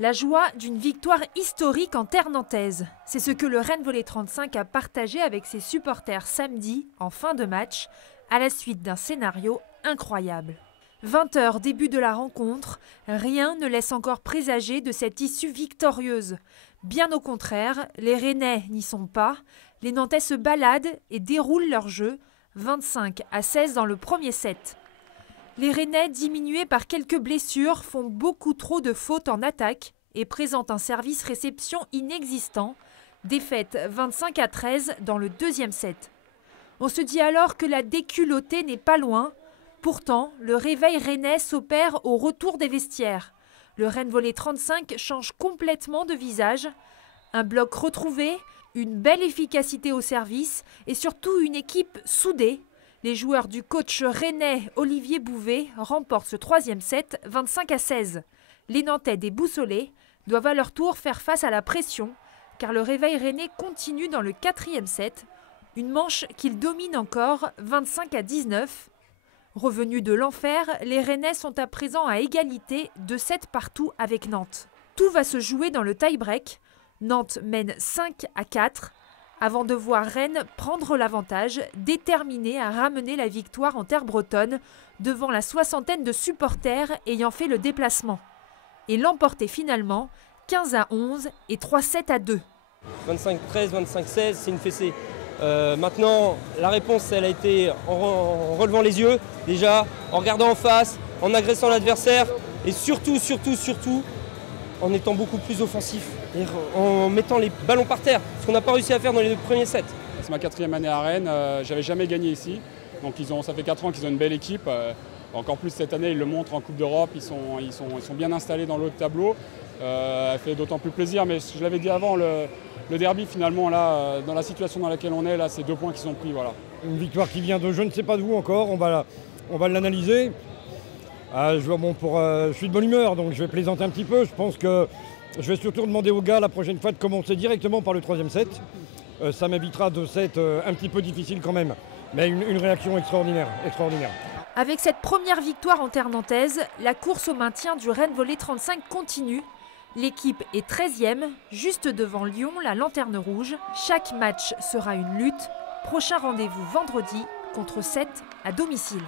La joie d'une victoire historique en terre nantaise. C'est ce que le Rennes Volley 35 a partagé avec ses supporters samedi, en fin de match, à la suite d'un scénario incroyable. 20 h, début de la rencontre, rien ne laisse encore présager de cette issue victorieuse. Bien au contraire, les Rennais n'y sont pas. Les Nantais se baladent et déroulent leur jeu, 25-16 dans le premier set. Les Rennais, diminués par quelques blessures, font beaucoup trop de fautes en attaque et présentent un service-réception inexistant. Défaite 25-13 dans le deuxième set. On se dit alors que la déculottée n'est pas loin. Pourtant, le réveil rennais s'opère au retour des vestiaires. Le Rennes Volley 35 change complètement de visage. Un bloc retrouvé, une belle efficacité au service et surtout une équipe soudée. Les joueurs du coach rennais Olivier Bouvet remportent ce troisième set 25-16. Les Nantais déboussolés doivent à leur tour faire face à la pression car le réveil rennais continue dans le quatrième set. Une manche qu'ils dominent encore 25-19. Revenus de l'enfer, les Rennais sont à présent à égalité de 7 partout avec Nantes. Tout va se jouer dans le tie-break. Nantes mène 5-4 avant de voir Rennes prendre l'avantage, déterminé à ramener la victoire en terre bretonne devant la soixantaine de supporters ayant fait le déplacement. Et l'emporter finalement 15-11 et 3-7-2. 25-13, 25-16, c'est une fessée. Maintenant, la réponse, elle a été en relevant les yeux, déjà, en regardant en face, en agressant l'adversaire et surtout, en étant beaucoup plus offensif et en mettant les ballons par terre, ce qu'on n'a pas réussi à faire dans les deux premiers sets. C'est ma 4e année à Rennes, j'avais jamais gagné ici, donc ça fait 4 ans qu'ils ont une belle équipe. Encore plus cette année, ils le montrent en Coupe d'Europe, ils sont bien installés dans le haut de tableau. Ça fait d'autant plus plaisir, mais je l'avais dit avant, le derby finalement, là, dans la situation dans laquelle on est, là, c'est 2 points qui sont pris. Voilà. Une victoire qui vient de je ne sais pas d'où encore, on va l'analyser. Je suis de bonne humeur, donc je vais plaisanter un petit peu. Je pense que je vais surtout demander aux gars la prochaine fois de commencer directement par le troisième set. Ça m'évitera de sets un petit peu difficiles quand même, mais une réaction extraordinaire. Avec cette première victoire en terre nantaise, la course au maintien du Rennes Volley 35 continue. L'équipe est 13e, juste devant Lyon, la lanterne rouge. Chaque match sera une lutte. Prochain rendez-vous vendredi contre 7 à domicile.